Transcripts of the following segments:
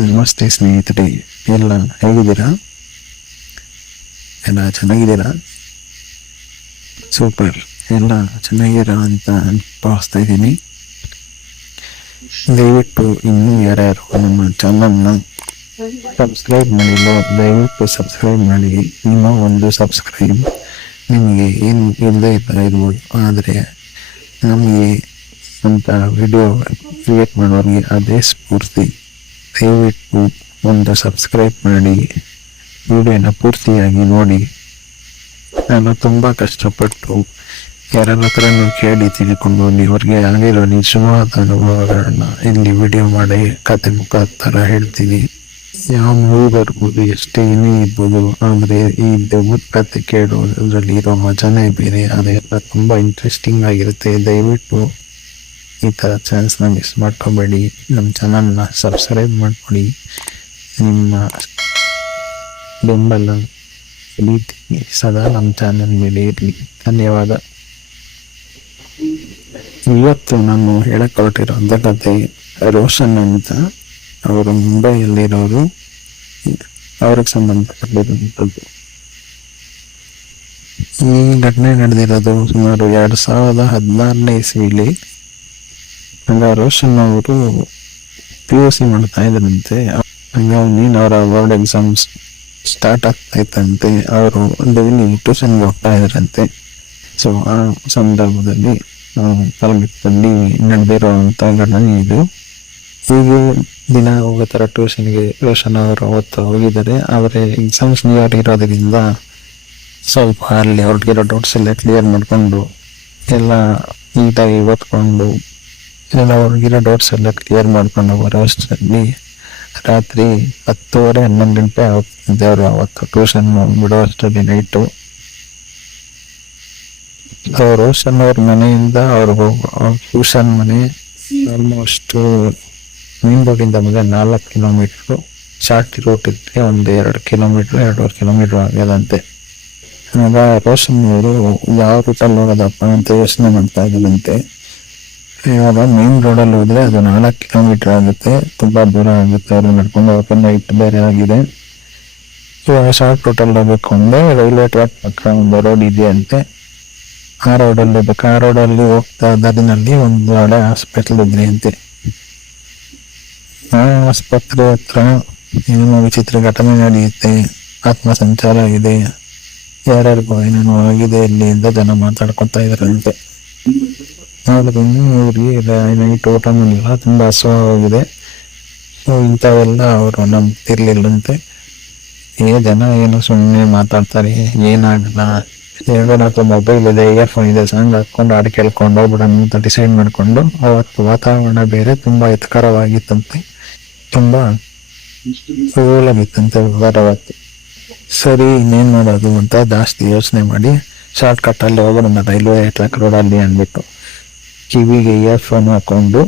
ನಮಸ್ತೆ ಸ್ನೇಹಿತರೆ, ಎಲ್ಲ ಹೇಗಿದ್ದೀರಾ? ಎಲ್ಲ ಚೆನ್ನಾಗಿದ್ದೀರಾ? ಸೂಪರ್. ಎಲ್ಲ ಚೆನ್ನಾಗಿದ್ದೀರಾ ಅಂತ ಭಾವಿಸ್ತಾ ಇದ್ದೀನಿ. ದಯವಿಟ್ಟು ಇನ್ನೂ ಯಾರ್ಯಾರು ನಮ್ಮ ಚಾನಲ್ನ ಸಬ್ಸ್ಕ್ರೈಬ್ ಮಾಡಿಲ್ಲ, ದಯವಿಟ್ಟು ಸಬ್ಸ್ಕ್ರೈಬ್ ಮಾಡಿ. ನಿಮ್ಮ ಒಂದು ಸಬ್ಸ್ಕ್ರೈಬ್ ನಿಮಗೆ ಏನು ಇಲ್ಲದೆ ಇರ್ಬೋದು ಆದರೆ ನಮಗೆ ಅಂತ ವಿಡಿಯೋ ಕ್ರಿಯೇಟ್ ಮಾಡೋರಿಗೆ ಅದೇ ಸ್ಫೂರ್ತಿ. ದಯವಿಟ್ಟು ಒಂದು ಸಬ್ಸ್ಕ್ರೈಬ್ ಮಾಡಿ. ವಿಡಿಯೋನ ಪೂರ್ತಿಯಾಗಿ ನೋಡಿ. ನಾನು ತುಂಬ ಕಷ್ಟಪಟ್ಟು ಯಾರ ಹತ್ರನೂ ಕೇಳಿ ತಿಳ್ಕೊಂಡು ಇವರಿಗೆ ಆಗಿರೋ ನಿಜವಾದ ಅನುಭವಗಳನ್ನ ಇಲ್ಲಿ ವಿಡಿಯೋ ಮಾಡಿ ಕತೆ ಮುಖಾಂತರ ಹೇಳ್ತೀನಿ. ಯಾವ ಮೂವಿ ಬರ್ಬೋದು, ಎಷ್ಟೇ ಏನೇ ಇರ್ಬೋದು, ಆದರೆ ಈ ದೆವ್ವದ ಕತೆ ಕೇಳೋದ್ರಲ್ಲಿ ಇರೋ ಮಜಾನೇ ಬೇರೆ ಅದೆಲ್ಲ ತುಂಬ ಇಂಟ್ರೆಸ್ಟಿಂಗ್ ಆಗಿರುತ್ತೆ. ದಯವಿಟ್ಟು ಈ ಥರ ಚಾನ್ಸ್ನ ಮಿಸ್ ಮಾಡ್ಕೋಬೇಡಿ. ನಮ್ಮ ಚಾನಲ್ನ ಸಬ್ಸ್ಕ್ರೈಬ್ ಮಾಡಿಕೊಡಿ. ನಿಮ್ಮ ಬೆಂಬಲ ರೀತಿ ಸದಾ ನಮ್ಮ ಚಾನಲ್ ಮೇಲೆ ಇರಲಿ. ಧನ್ಯವಾದ. ಇವತ್ತು ನಾನು ಹೇಳಕ್ ಹೊರಟಿರೋ ಕತೆ ರೋಷನ್ ಅಂತ ಅವರು ಮುಂಬೈಯಲ್ಲಿರೋರು ಅವ್ರಿಗೆ ಸಂಬಂಧಪಟ್ಟಿರುವಂಥದ್ದು ಈ ಘಟನೆ ನಡೆದಿರೋದು ಸುಮಾರು ಎರಡು ಸಾವಿರದ ಹದಿನಾರನೇ ಇಸ್ವಿಲಿ. ಹಂಗ ರೋಷನ್ ಅವರು ಪಿ ಯು ಸಿ ಮಾಡ್ತಾ ಇದ್ರಂತೆ ಹಂಗ ನೀನು ಅವರ ಬೋರ್ಡ್ ಎಕ್ಸಾಮ್ಸ್ ಸ್ಟಾರ್ಟ್ ಆಗ್ತಾ ಇತ್ತಂತೆ ಅವರು ಡೈಲಿ ಟ್ಯೂಷನ್ಗೆ ಹೋಗ್ತಾ ಇದ್ರಂತೆ ಸೊ ಆ ಸಂದರ್ಭದಲ್ಲಿ ತರಗತಿಯಲ್ಲಿ ನಡೆದಿರುವಂಥ ಘಟನೆ ಇದು. ಹೀಗೆ ದಿನ ಹೋಗೋ ಥರ ಟ್ಯೂಷನ್ಗೆ ರೋಷನ್ ಅವರು ಅವತ್ತು ಹೋಗಿದ್ದಾರೆ. ಆದರೆ ಎಕ್ಸಾಮ್ಸ್ ನಿಯರ್ ಇರೋದ್ರಿಂದ ಸ್ವಲ್ಪ ಅಲ್ಲಿ ಅವ್ರಿಗೆ ಡೌಟ್ಸ್ ಎಲ್ಲ ಕ್ಲಿಯರ್ ಮಾಡಿಕೊಂಡು, ಎಲ್ಲ ನೀಟಾಗಿ ಓದ್ಕೊಂಡು ಎಲ್ಲ ಇರೋ ಡೌಟ್ಸ್ ಎಲ್ಲ ಕ್ಲಿಯರ್ ಮಾಡ್ಕೊಂಡು ಬರೋ ಅಷ್ಟರಲ್ಲಿ ರಾತ್ರಿ ಹತ್ತುವರೆ, ಹನ್ನೊಂದು ಗಂಟೆ ದೇವರು ಅವತ್ತು ಟ್ಯೂಷನ್ ಬಿಡೋ ಅಷ್ಟರಲ್ಲಿ ನೈಟು ಅವ್ರು ರೋಷನ್ ಅವ್ರ ಮನೆಯಿಂದ ಅವ್ರು ಹೋಗೋ ಟ್ಯೂಷನ್ ಮನೆ ಆಲ್ಮೋಸ್ಟ್ ಮೀನ್ ರೋಡಿಂದ ಮುಂದೆ ನಾಲ್ಕು ಕಿಲೋಮೀಟ್ರು ಶಾರ್ಟ್ ರೂಟ್ ಇದ್ರೆ ಒಂದು ಎರಡು ಕಿಲೋಮೀಟ್ರ್ ಎರಡೂವರೆ ಕಿಲೋಮೀಟ್ರ್ ಆಗ್ಯದಂತೆ. ಆಗ ರೋಷನ್ ಅವರು, ಯಾವ ರೂಟಲ್ಲಿ ಹೋಗೋದಪ್ಪ ಅಂತ ಯೋಚನೆ ಮಾಡ್ತಾ ಇದ್ರಂತೆ ಇವಾಗ ಮೇನ್ ರೋಡಲ್ಲಿ ಹೋದ್ರೆ ಅದು ನಾಲ್ಕು ಕಿಲೋಮೀಟರ್ ಆಗುತ್ತೆ. ತುಂಬಾ ದೂರ ಆಗುತ್ತೆ. ಅವ್ರು ನಡ್ಕೊಂಡು ಓಪನ್ ನೈಟ್ ಬೇರೆ ಆಗಿದೆ. ಇವಾಗ ಶಾರ್ಟ್ ರೂಟಲ್ಲಿ ಹೋಗ್ಬೇಕು ಅಂದರೆ ರೈಲ್ವೆ ಟ್ರ್ಯಾಕ್ ಪಕ್ಕ ಒಂದು ರೋಡ್ ಇದೆಯಂತೆ. ಆ ರೋಡಲ್ಲಿ ಹೋಗ್ಬೇಕು. ಆ ರೋಡಲ್ಲಿ ಹೋಗ್ತಾ ದಾರಿನಲ್ಲಿ ಒಂದು ಹಳೆ ಹಾಸ್ಪಿಟ್ಲ್ ಇದ್ರಿ ಅಂತೆ ಆ ಆಸ್ಪತ್ರೆ ಹತ್ರ ಏನೋ ವಿಚಿತ್ರ ಘಟನೆ ನಡೆಯುತ್ತೆ. ಆತ್ಮ ಸಂಚಾರ ಇದೆ. ಯಾರ್ಯಾರಿಗೂ ಏನೇನು ಆಗಿದೆ. ಇಲ್ಲಿಂದ ಜನ ಮಾತಾಡ್ಕೊತಾ ಇದ್ರಂತೆ ಆದ್ರೆ ಇವ್ರಿಗೆ ನೈಟ್ ಊಟ ಮಾಡಿಲ್ಲ, ತುಂಬ ಹಸುವಾಗಿದೆ. ಸೊ ಇಂಥವೆಲ್ಲ ಅವರು ನಂಬ್ತಿರ್ಲಿಲ್ಲಂತೆ. ಏ ಜನ ಏನು ಸುಮ್ಮನೆ ಮಾತಾಡ್ತಾರೆ, ಏನಾಗಲ್ಲ. ಹೇಳೋಣ ಮೊಬೈಲ್ ಇದೆ ಇಯರ್ಫೋನ್ ಇದೆ ಸಾಂಗ್ ಹಾಕ್ಕೊಂಡು ಹಾಡು ಕೇಳ್ಕೊಂಡು ಹೋಗ್ಬಿಡೋಣ ಅಂತ ಡಿಸೈಡ್ ಮಾಡಿಕೊಂಡು ಅವತ್ತು ವಾತಾವರಣ ಬೇರೆ, ತುಂಬ ಎತ್ಕರವಾಗಿತ್ತಂತೆ. ತುಂಬಾ ಕೂಲ್ ಆಗಿತ್ತಂತೆ ಅವತ್ತು ಸರಿ, ಇನ್ನೇನು ಮಾಡೋದು ಅಂತ ಜಾಸ್ತಿ ಯೋಚನೆ ಮಾಡಿ ಶಾರ್ಟ್ ಕಟ್ ಅಲ್ಲಿ ಹೋಗೋಣ, ರೈಲ್ವೆ ಟ್ರ್ಯಾಕ್ ರೋಡಲ್ಲಿ ಅಂದ್ಬಿಟ್ಟು. ಕಿವಿಗೆ ಇಯರ್ಫೋನ್ ಹಾಕೊಂಡು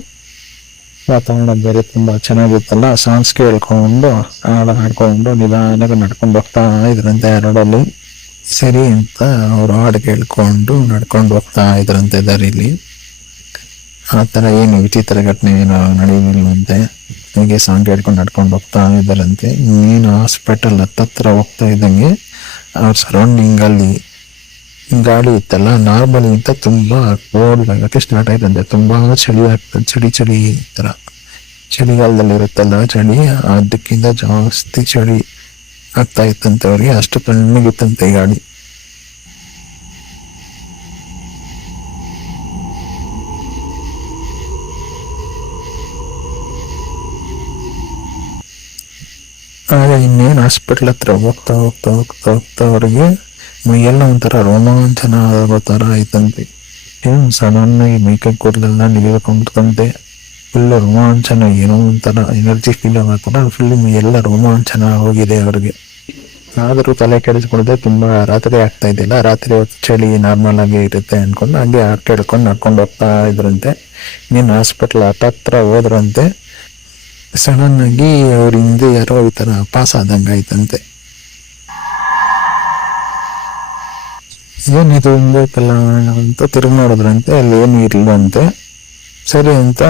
ವಾತಾವರಣ ಬೇರೆ ತುಂಬ ಚೆನ್ನಾಗಿತ್ತಲ್ಲ, ಸಾಂಗ್ಸ್ ಕೇಳ್ಕೊಂಡು, ಹಾಡ ಹಾಡ್ಕೊಂಡು ನಿಧಾನಕ್ಕೆ ನಡ್ಕೊಂಡು ಹೋಗ್ತಾ ಇದ್ರಂತೆ ಎರಡಲ್ಲಿ. ರೋಡಲ್ಲಿ ಸರಿ ಅಂತ ಅವ್ರು ಹಾಡು ಕೇಳ್ಕೊಂಡು ನಡ್ಕೊಂಡು ಹೋಗ್ತಾ ಇದ್ರಂತೆ ದಾರಿಲಿ. ಆ ಥರ ಏನು ವಿಚಿತ್ರ ಘಟನೆ ಏನು ನಡೆಯಲಿಲ್ಲಂತೆ ಹೀಗೆ ಸಾಂಗ್ ಕೇಳ್ಕೊಂಡು ನಡ್ಕೊಂಡು ಹೋಗ್ತಾ ಇದ್ದಾರಂತೆ. ಇನ್ನೇನು ಹಾಸ್ಪಿಟಲ್ ಹತ್ತತ್ರ ಹೋಗ್ತಾ ಇದ್ದಂಗೆ ಅವ್ರ ಸರೌಂಡಿಂಗ್ ಅಲ್ಲಿ ಗಾಳಿ ಇತ್ತಲ್ಲ, ನಾರ್ಮಲ್ ಇಂತ ತುಂಬಾ ಕೋಲ್ಡ್ ಆಗಕ್ಕೆ ಸ್ಟಾರ್ಟ್ ಆಯ್ತಂತೆ ತುಂಬಾ ಚಳಿ ಆಗ್ತದೆ, ಚಳಿ ಚಳಿ ತರ. ಚಳಿಗಾಲದಲ್ಲಿ ಇರುತ್ತಲ್ಲ ಚಳಿ, ಅದಕ್ಕಿಂತ ಜಾಸ್ತಿ ಚಳಿ ಆಗ್ತಾ ಇತ್ತಂತೆ ಅವ್ರಿಗೆ ಅಷ್ಟು ತಣ್ಣಗಿತ್ತಂತೆ ಈ ಗಾಳಿ. ಆಗ ಇನ್ನೇನು ಹಾಸ್ಪಿಟ್ಲ್ ಹತ್ರ ಹೋಗ್ತಾ ಹೋಗ್ತಾ ಹೋಗ್ತಾ ಹೋಗ್ತಾ ಅವ್ರಿಗೆ ಮೈಯೆಲ್ಲ ಒಂಥರ ರೋಮಾಂಚನ ಆಗೋ ಥರ ಆಯ್ತಂತೆ ಏನು ಸಡನ್ ಆಗಿ ಮೈಕೈ ಕೂದಲೆಲ್ಲ ನಿಲ್ಕೊಂಡ್ಕಂತೆ ಫುಲ್ ರೋಮಾಂಚನ, ಏನೋ ಒಂಥರ ಎನರ್ಜಿ ಫೀಲ್ ಆಗತ್ತಲ್ಲ ಫುಲ್ ಎಲ್ಲ ರೋಮಾಂಚನ ಹೋಗಿದೆ ಅವ್ರಿಗೆ. ಆದರೂ ತಲೆ ಕೆಡಿಸ್ಕೊಳ್ದೆ ತುಂಬ ರಾತ್ರಿ ಆಗ್ತಾ ಇದ್ದಿಲ್ಲ ರಾತ್ರಿ ಹೊತ್ತು ಚಳಿ ನಾರ್ಮಲ್ ಆಗಿ ಇರುತ್ತೆ ಅನ್ಕೊಂಡು ಹಂಗೆ ಕೇಳ್ಕೊಂಡು ನಡ್ಕೊಂಡು ಹೋಗ್ತಾ ಇದ್ರಂತೆ. ನೀನು ಹಾಸ್ಪಿಟ್ಲ್ ಹತ್ರ ಹೋದ್ರಂತೆ, ಸಡನ್ನಾಗಿ ಆಗಿ ಅವ್ರ ಹಿಂದೆ ಯಾರೋ ಈ ಥರ ಪಾಸ್ ಆದಂಗೆ ಆಯ್ತಂತೆ. ಏನಿದು ಹಿಂಗೈತಲ್ಲ ಅಂತ ತಿರುಗಿ ನೋಡಿದ್ರಂತೆ, ಅಲ್ಲಿ ಏನು ಇರ್ಲಂತೆ ಸರಿ ಅಂತ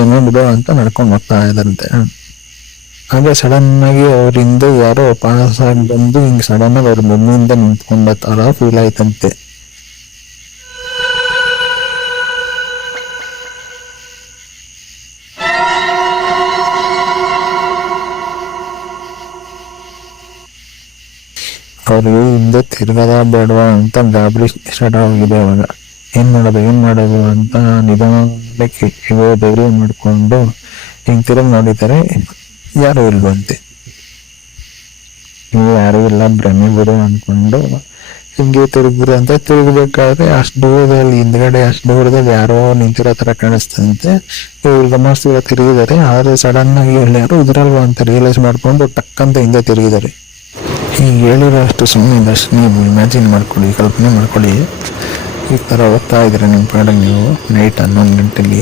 ಏನೋ ಬಿಡು ಅಂತ ನಡ್ಕೊಂಡು ಹೋಗ್ತಾ ಇದ್ದಂತೆ ಹಾಗೆ ಸಡನ್ ಆಗಿ ಅವರಿಂದ ಯಾರೋ ಪಾಸ್ ಆಗಿ ಬಂದು ಹಿಂಗೆ ಸಡನ್ ಆಗಿ ಅವ್ರ ಮುಂದೆ ನಿಂತ್ಕೊಂಡ ತರ ಫೀಲ್ ಆಯ್ತಂತೆ. ಅವ್ರಿಗೆ ಹಿಂದೆ ತಿರ್ಗದ ಬೇಡವಾ ಅಂತ ಗಾಬರಿ ಸ್ಟಾರ್ಟ್ ಆಗಿದೆ ಅವಾಗ ಏನ್ ಮಾಡೋದು ಏನ್ ಮಾಡೋದು ಅಂತ ನಿಧಾನಕ್ಕೆ ಇವಾಗ ಧೈರ್ಯ ಮಾಡಿಕೊಂಡು ಹಿಂಗೆ ತಿರುಗಿ ನೋಡಿದ್ದಾರೆ ಯಾರು ಇಲ್ವಂತೆ. ನೀವು ಯಾರೂ ಇಲ್ಲ ಭ್ರಮೆ ಬಿಡು ಅಂದ್ಕೊಂಡು ಹಿಂಗೆ ತಿರುಗಿದ್ರು ಅಂತ ತಿರುಗಬೇಕಾದ್ರೆ ಅಷ್ಟು ದೂರದಲ್ಲಿ, ಹಿಂದ್ಗಡೆ ಅಷ್ಟು ದೂರದಲ್ಲಿ ಯಾರೋ ನಿಂತಿರೋ ತರ ಕಾಣಿಸ್ತಂತೆ ಇವ್ರು ಗಮನಿಸ್ತಿರೋ ತಿರುಗಿದ್ದಾರೆ ಆದ್ರೆ ಸಡನ್ ಆಗಿ ಇಲ್ಲಿ ಯಾರು ಇದ್ರಲ್ವಾ ಅಂತ ರಿಯಲೈಸ್ ಮಾಡ್ಕೊಂಡು ಟಕ್ಕಂತ ಹಿಂದೆ ತಿರುಗಿದ್ದಾರೆ ಈಗ ಹೇಳಿರೋ ಅಷ್ಟು ಸುಮ್ಮನೆ ದರ್ಶನ ನೀವು ಇಮ್ಯಾಜಿನ್ ಮಾಡ್ಕೊಳ್ಳಿ, ಕಲ್ಪನೆ ಮಾಡ್ಕೊಳ್ಳಿ. ಈ ಥರ ಇದ್ರೆ ನಿಮ್ಮ ಪಾಡಲ್ಲಿ ನೀವು ನೈಟ್ ಹನ್ನೊಂದು ಗಂಟೆಲಿ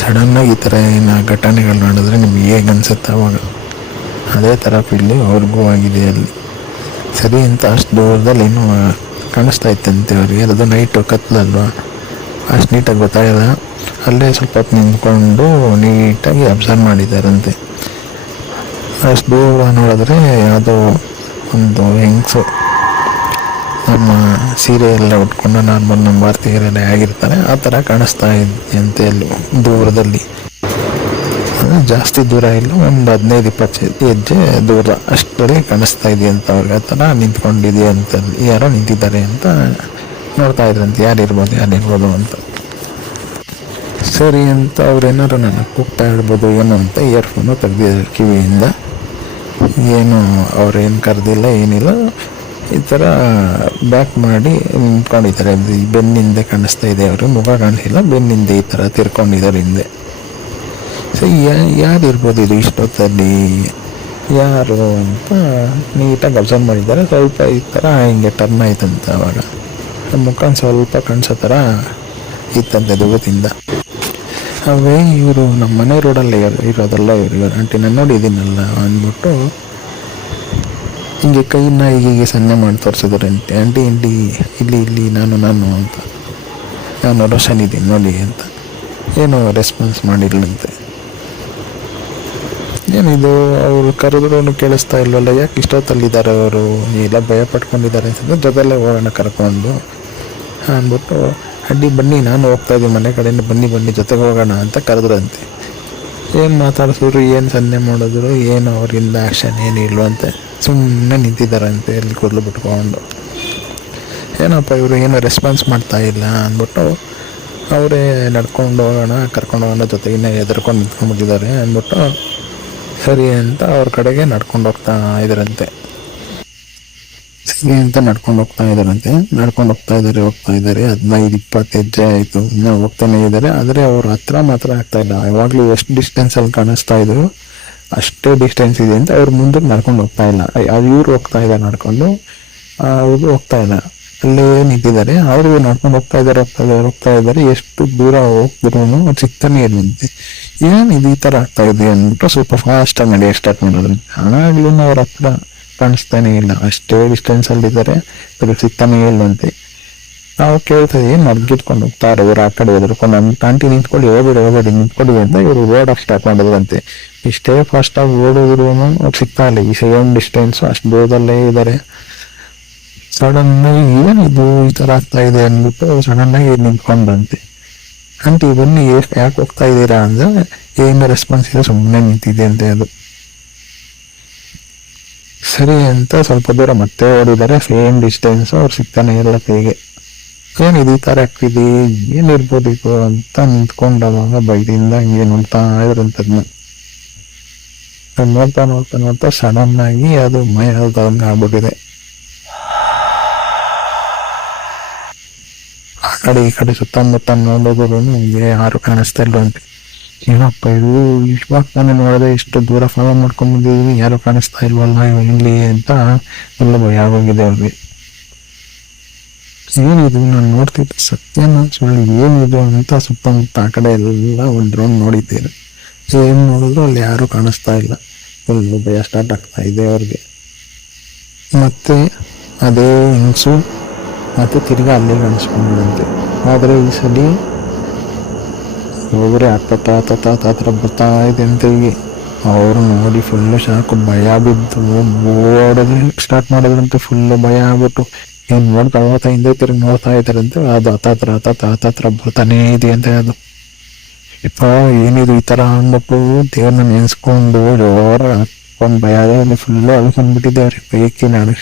ಸಡನ್ನಾಗಿ ಈ ಥರ ಏನು ಘಟನೆಗಳು ನೋಡಿದ್ರೆ ನಿಮ್ಗೆ ಹೇಗೆ ಅನಿಸುತ್ತೆ ಅವಾಗ? ಅದೇ ಥರ ಫೀಲ್ ಅವ್ರಿಗೂ ಆಗಿದೆ ಅಲ್ಲಿ. ಸರಿ ಅಂತ ಅಷ್ಟು ದೂರದಲ್ಲಿ ಏನು ಕಾಣಿಸ್ತಾ ಇತ್ತಂತೆ ಅವ್ರಿಗೆ. ಅದು ನೈಟು ಕತ್ಲಲ್ವಾ ಅಷ್ಟು ನೀಟಾಗಿ ಗೊತ್ತಾಗಲ್ಲ. ಅಲ್ಲೇ ಸ್ವಲ್ಪ ಹೊತ್ತು ನಿಂತ್ಕೊಂಡು ನೀಟಾಗಿ ಅಬ್ಸರ್ವ್ ಮಾಡಿದ್ದಾರಂತೆ ಅಷ್ಟು ದೂರ ನೋಡಿದ್ರೆ ಯಾವುದೋ ಒಂದು ಹೆಂಗಸು ನಮ್ಮ ಸೀರೆ ಎಲ್ಲ ಉಟ್ಕೊಂಡು ನಾರ್ಮಲ್ ನಮ್ಮ ಭಾರತೀಯರೆಲ್ಲ ಆಗಿರ್ತಾರೆ ಆ ಥರ ಕಾಣಿಸ್ತಾ ಇದೆಯಂತೆ ಅಲ್ಲಿ, ದೂರದಲ್ಲಿ. ಜಾಸ್ತಿ ದೂರ ಇಲ್ಲ, ಒಂದು ಹದಿನೈದು ಇಪ್ಪತ್ತು ಹೆಜ್ಜೆ ದೂರ ಅಷ್ಟರಲ್ಲಿ ಕಾಣಿಸ್ತಾ ಇದೆ ಅಂತ ಅವ್ರಿಗೆ. ಆ ಥರ ನಿಂತ್ಕೊಂಡಿದೆ ಅಂತ ಯಾರೋ ನಿಂತಿದ್ದಾರೆ ಅಂತ ನೋಡ್ತಾ ಇದ್ರಂತೆ, ಯಾರಿರ್ಬೋದು ಯಾರಿರ್ಬೋದು ಅಂತ. ಸರಿ ಅಂತ ಅವ್ರೇನಾರು ನನಗೆ ಕೂಗ್ತಾ ಇರ್ಬೋದು, ಏನೋ ಅಂತ ಇಯರ್ಫೋನು ತೆಗ್ದಿದ್ದಾರೆ ಕಿವಿಯಿಂದ. ಏನು, ಅವ್ರೇನು ಕರೆದಿಲ್ಲ, ಏನಿಲ್ಲ. ಈ ಥರ ಬ್ಯಾಕ್ ಮಾಡಿ ನಿಂತ್ಕೊಂಡಿದ್ದಾರೆ ಬೆನ್ನಿಂದೆ ಕಾಣಿಸ್ತಾ ಇದೆ ಅವರು, ಮುಖ ಕಾಣಿಸಿಲ್ಲ, ಬೆನ್ನಿಂದೆ ಈ ಥರ ತಿರ್ಕೊಂಡಿದ್ದಾರೆ ಹಿಂದೆ. ಸೊ ಯಾರು ಇರ್ಬೋದು ಇದು ಇಷ್ಟೊತ್ತಲ್ಲಿ ಯಾರು ಅಂತ ನೀಟಾಗಿ ಅಬ್ಸರ್ವ್ ಮಾಡಿದ್ದಾರೆ. ಸ್ವಲ್ಪ ಈ ಥರ ಹಿಂಗೆ ಟರ್ನ್ ಆಯ್ತಂತ ಅವಾಗ. ಮುಖ ಸ್ವಲ್ಪ ಕಾಣಿಸೋ ಥರ ಇತ್ತಂತೆ ದೂರದಿಂದ. ಅವೇ ಇವರು ನಮ್ಮ ಮನೆ ರೋಡಲ್ಲಿ ಇರೋದಲ್ಲ ಇವರು ಆಂಟಿನ ನೋಡಿದ್ದೀನಲ್ಲ ಅಂದ್ಬಿಟ್ಟು ಹಿಂಗೆ ಕೈನ ಹೀಗೆ ಸನ್ನೆ ಮಾಡಿ ತೋರಿಸಿದ್ರು ಅಂತೆ. ಆಂಟಿ ಆಂಟಿ ಇಲ್ಲಿ ಇಲ್ಲಿ, ನಾನು ನಾನು ಅಂತ. ನಾನು ರೋಷನ್ ಇದ್ದೀನಿ ನೋಡಿ ಅಂತ. ಏನು ರೆಸ್ಪಾನ್ಸ್ ಮಾಡಿರ್ಲಂತೆ. ಏನಿದು, ಅವರು ಕರೆದ್ರು ಕೇಳಿಸ್ತಾ ಇಲ್ವಲ್ಲ, ಯಾಕೆ ಇಷ್ಟೊತ್ತಲ್ಲಿದ್ದಾರೆ ಅವರು? ಎಲ್ಲ ಭಯ ಪಟ್ಕೊಂಡಿದ್ದಾರೆ ಅಂತಂದ್ರೆ ಜೊತೆಲ್ಲೇ ಹೋಗೋಣ ಕರ್ಕೊಂಡು. ಅಂದ್ಬಿಟ್ಟು, ಅಡ್ಡಿ, ಬನ್ನಿ, ನಾನು ಹೋಗ್ತಾ ಇದ್ದೀನಿ ಮನೆ ಕಡೆಯಿಂದ. ಬನ್ನಿ ಬನ್ನಿ, ಜೊತೆಗೆ ಹೋಗೋಣ ಅಂತ ಕರೆದ್ರಂತೆ. ಏನು ಮಾತಾಡಿಸಿದ್ರು, ಏನು ಸನ್ನೆ ಮಾಡಿದ್ರು, ಏನು ಅವರಿಂದ ಆ್ಯಕ್ಷನ್ ಏನು ಇಲ್ವಂತೆ ಸುಮ್ಮನೆ ನಿಂತಿದ್ದಾರಂತೆ ಅಲ್ಲಿ ಕೂದಲು ಬಿಟ್ಕೊಂಡು. ಏನಪ್ಪ ಇವರು ಏನು ರೆಸ್ಪಾನ್ಸ್ ಮಾಡ್ತಾ ಇಲ್ಲ ಅಂದ್ಬಿಟ್ಟು ಅವರೇ ನಡ್ಕೊಂಡು ಹೋಗೋಣ, ಕರ್ಕೊಂಡು ಹೋಗೋಣ ಜೊತೆಗೆ ಇನ್ನೂ ಎದುರ್ಕೊಂಡು ನಿಂತ್ಕೊಂಡ್ಬಿಟ್ಟಿದ್ದಾರೆ ಅಂದ್ಬಿಟ್ಟು ಸರಿ ಅಂತ ಅವ್ರ ಕಡೆಗೆ ನಡ್ಕೊಂಡು ಹೋಗ್ತಾ ಇದ್ರಂತೆ ಸರಿ ಅಂತ ನಡ್ಕೊಂಡು ಹೋಗ್ತಾ ಇದ್ದಾರಂತೆ. ನಡ್ಕೊಂಡು ಹೋಗ್ತಾ ಇದ್ದಾರೆ ಹೋಗ್ತಾ ಇದ್ದಾರೆ. ಹದಿನೈದು, ಇಪ್ಪತ್ತು ಹೆಜ್ಜೆ ಆಯಿತು. ಇನ್ನೂ ಹೋಗ್ತಾನೆ ಇದ್ದಾರೆ. ಆದರೆ ಅವ್ರ ಹತ್ರ ಮಾತ್ರ ಆಗ್ತಾ ಇಲ್ಲ. ಯಾವಾಗಲೂ ಎಷ್ಟು ಡಿಸ್ಟೆನ್ಸಲ್ಲಿ ಕಾಣಿಸ್ತಾ ಇದ್ರು ಅಷ್ಟೇ ಡಿಸ್ಟೆನ್ಸ್ ಇದೆ ಅಂತ ಅವ್ರು ಮುಂದಕ್ಕೆ ನಡ್ಕೊಂಡು ಹೋಗ್ತಾ ಇಲ್ಲ. ಅದು ಇವ್ರು ಹೋಗ್ತಾ ಇದ್ದಾರೆ ನಡ್ಕೊಂಡು. ಅವ್ರು ಹೋಗ್ತಾ ಇಲ್ಲ. ಅಲ್ಲೇ ನಿಂತಿದ್ದಾರೆ. ಅವ್ರಿಗೂ ನಡ್ಕೊಂಡು ಹೋಗ್ತಾ ಇದ್ದಾರೆ ಹೋಗ್ತಾ ಇದ್ದಾರೆ ಹೋಗ್ತಾ ಇದ್ದಾರೆ. ಎಷ್ಟು ದೂರ ಹೋಗ್ತಿದ್ರು ಅದು ಸಿಗ್ತಾನೆ ಇರ್ಲಿಂತೆ ಏನು ಇದು ಈ ಥರ ಆಗ್ತಾ ಇದೆ ಅಂದ್ಬಿಟ್ಟು ಸ್ವಲ್ಪ ಫಾಸ್ಟಾಗಿ ನಡೆಯೋ ಸ್ಟಾರ್ಟ್ ಮಾಡಿದ್ರು. ಆವಾಗ್ಲೂ ಅವ್ರ ಹತ್ರ ಕಾಣಿಸ್ತಾನೆ ಇಲ್ಲ. ಅಷ್ಟೇ ಡಿಸ್ಟೆನ್ಸ್ ಅಲ್ಲಿ ಇದ್ದಾರೆ ಇವ್ರಿಗೆ ಸಿಗ್ತಾನೆ ಇಲ್ವಂತೆ ನಾವು ಕೇಳ್ತಾ ಏನು ನಡ್ಗಿಟ್ಕೊಂಡು ಹೋಗ್ತಾರೆ ಇವ್ರು ಆ ಕಡೆ ಎದ್ರುಕೊಂಡು ನಮ್ಮ ತಾಂಟಿ ನಿಂತ್ಕೊಳ್ಳಿ, ಹೋಗ್ಬೇಡಿ ಹೋಗ್ಬೇಡಿ, ನಿಂತ್ಕೊಳ್ಳಿ ಅಂತ ಇವರು ಓಡಕ್ಕೆ ಸ್ಟಾರ್ಟ್ ಮಾಡಿದ್ರಂತೆ ಇಷ್ಟೇ ಫಾಸ್ಟ್ ಆಗಿ ಅವ್ರು ಸಿಗ್ತಾ ಇಲ್ಲ. ಈ ಸೇಮ್ ಡಿಸ್ಟೆನ್ಸ್ ಅಷ್ಟು ದೂರದಲ್ಲೇ ಇದ್ದಾರೆ. ಸಡನ್ ಆಗಿ ಏನಿದು ಈ ತರ ಆಗ್ತಾ ಇದೆ ಅಂದ್ಬಿಟ್ಟು ಸಡನ್ ಆಗಿ ನಿಂತ್ಕೊಂಡ್ರಂತೆ. ಆಂಟಿ, ಬನ್ನಿ ಯಾಕೆ ಹೋಗ್ತಾ ಇದ್ದೀರಾ ಅಂದ್ರೆ ಏನು ರೆಸ್ಪಾನ್ಸ್ ಇದೆ ಸುಮ್ಮನೆ ನಿಂತಿದೆ ಅಂತ ಅದು. ಸರಿ ಅಂತ ಸ್ವಲ್ಪ ದೂರ ಮತ್ತೆ ಓಡಿದ್ದಾರೆ. ಸೇಮ್ ಡಿಸ್ಟೆನ್ಸ್ ಅವ್ರು ಸಿಗ್ತಾನೆ ಇರಲ್ಲ ಕೈಗೆ ಏನಿದು ಈ ಥರ ಆಗ್ತಿದೆ ಏನಿರ್ಬೋದು ಅಂತ ನಿಂತ್ಕೊಂಡವಾಗ ಬೈದಿಂದ ಹಿಂಗೆ ನೋಡ್ತಾ ಇದ್ರಂತದ್ನ. ನೋಡ್ತಾ ನೋಡ್ತಾ ನೋಡ್ತಾ ಸಡನ್ ಆಗಿ ಅದು ಮೈದಂಗೆ ಆಗ್ಬಿಟ್ಟಿದೆ. ಆ ಕಡೆ ಈ ಕಡೆ ಸುತ್ತಮುತ್ತ ನೋಡಿದ್ರು ಹಿಂಗೆ ಯಾರು ಕಾಣಿಸ್ತಾ ಇಲ್ವಂತೆ. ಏನಪ್ಪ ಇದು? ಇವಾಗ ತಾನೇ ನೋಡಿದೆ ಇಷ್ಟು ದೂರ ಫಾಲೋ ಮಾಡ್ಕೊಂಡ್ ಬಂದಿದ್ವಿ ಯಾರು ಕಾಣಿಸ್ತಾ ಇಲ್ವಲ್ಲ ಇಲ್ಲಿ ಅಂತ ಎಲ್ಲ ಭಯ ಆಗೋಗಿದೆ ಅವ್ರಿಗೆ. ಏನಿದು ನಾನು ನೋಡ್ತಿದ್ದೆ ಸತ್ಯನ ಸುಳ್ಳು ಏನಿದು ಅಂತ ಸುತ್ತಮುತ್ತ ಆ ಕಡೆ ಎಲ್ಲ ಒಂದು ಡ್ರೋನ್ ಸೊ ಏನು ನೋಡಿದ್ರು ಅಲ್ಲಿ ಯಾರು ಕಾಣಿಸ್ತಾ ಇಲ್ಲ. ಫುಲ್ಲು ಭಯ ಸ್ಟಾರ್ಟ್ ಆಗ್ತಾ ಇದೆ ಅವ್ರಿಗೆ. ಮತ್ತೆ ಅದೇ ಹೆಂಗಸು ಮತ್ತೆ ತಿರ್ಗಾ ಅಲ್ಲೇ ಕಾಣಿಸ್ಕೊಂಡಂತೆ ಆದರೆ ಈ ಸಲ ಹೋಗ್ರೆ ಹತ್ತ ತಾತ ಹತ್ರ ಬರ್ತಾ ಇದೆ ಅಂತ ಹೇಳಿ ಅವರು ನೋಡಿ ಫುಲ್ಲು ಶಾಕು ಭಯ ಬಿದ್ದು ಓಡೋದ್ರೆ ಸ್ಟಾರ್ಟ್ ಮಾಡಿದ್ರಂತೆ ಫುಲ್ಲು ಭಯ ಆಗ್ಬಿಟ್ಟು. ಏನ್ ನೋಡ್ತಾ ನೋಡ್ತಾ ಹಿಂದೆ ತಿರುಗಿ ನೋಡ್ತಾ ಇದ್ದಾರಂತೆ ಅದು ಹತ್ತತ್ರ ಹತ್ತತ್ರ ಹತ್ತತ್ರ ಬರ್ತಾನೇ ಇದೆ ಅಂತ ಅದು ಇಪ್ಪ, ಏನಿದು ಈ ಥರ ಅಂದ್ಬಿಟ್ಟು ದೇವ್ರನ್ನ ನೆನೆಸ್ಕೊಂಡು ಜೋರ ಹಾಕೊಂಡು ಭಯದಲ್ಲಿ ಫುಲ್ಲು ಅಳ್ಕೊಂಡ್ಬಿಟ್ಟಿದ್ದಾರೆ. ಬೈಕಿ ನಾಡು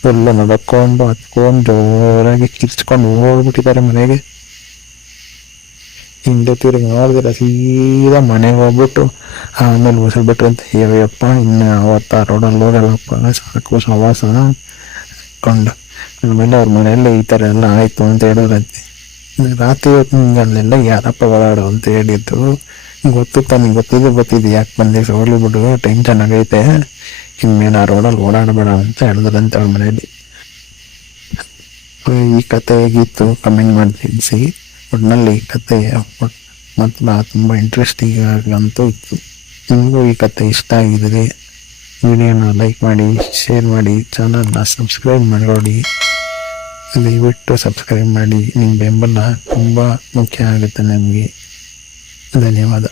ಫುಲ್ಲು ನಡ್ಕೊಂಡು, ಹತ್ಕೊಂಡು, ಜೋರಾಗಿ ಕಿರ್ಚ್ಕೊಂಡು ಹೋಗ್ಬಿಟ್ಟಿದ್ದಾರೆ ಮನೆಗೆ. ಹಿಂದೆ ತಿರುಗಿ ನೋಡಿದ್ರೆ ಸೀದಾ ಮನೆಗೆ ಹೋಗ್ಬಿಟ್ಟು ಆಮೇಲೆ ಉಸಿರು ಅಂತ ಹೇವಪ್ಪ ಇನ್ನು ಅವತ್ತ ರೋಡಲ್ಲಿ ಹೋಗಲ್ಲಪ್ಪ ಸಾಕು, ಸವಾಸ ಕೊಂಡು ಆಮೇಲೆ ಅವ್ರ ಮನೆಯಲ್ಲೇ ಈ ಥರ ಎಲ್ಲ ಆಯಿತು ಅಂತ ಹೇಳಿದ್ರಂತೆ. ರಾತ್ರಿ ಹೊತ್ತು ನಿಂಗೆ ಅಲ್ಲೆಲ್ಲ ಯಾರಪ್ಪ ಓಡಾಡು ಅಂತ ಹೇಳಿದ್ದು. ಗೊತ್ತು ತನಗೆ ಗೊತ್ತಿದೆ ಗೊತ್ತಿದೆ ಯಾಕೆ ಬಂದಿ? ಸೋಲಿ ಬಿಡು ಟೆನ್ಷನ್ ಆಗೈತೆ. ಇನ್ಮೇಲೆ ಆ ರೋಡಲ್ಲಿ ಓಡಾಡಬೇಡ ಅಂತ ಹೇಳಿದ್ರಂತೆ ಅವ್ರ ಮನೆಯಲ್ಲಿ. ಈ ಕತೆ ಹೇಗಿತ್ತು ಕಮೆಂಟ್ ಮಾಡಿ ತಿಳಿಸಿ. ಒಟ್ಟಿನಲ್ಲಿ ಈ ಕತೆ ಮಾತ್ರ ತುಂಬ ಇಂಟ್ರೆಸ್ಟಿಂಗ್ ಆಗಂತೂ ಇತ್ತು. ನಿಮಗೂ ಈ ಕತೆ ಇಷ್ಟ ಆಗಿದ್ರೆ, ವಿಡಿಯೋನ ಲೈಕ್ ಮಾಡಿ ಶೇರ್ ಮಾಡಿ ಚಾನಲ್ನ ಸಬ್ಸ್ಕ್ರೈಬ್ ಮಾಡಿ ದಯವಿಟ್ಟು ಸಬ್ಸ್ಕ್ರೈಬ್ ಮಾಡಿ ನಿಮ್ಮ ಬೆಂಬಲ ತುಂಬ ಮುಖ್ಯ ಆಗುತ್ತೆ ನಮಗೆ. ಧನ್ಯವಾದ.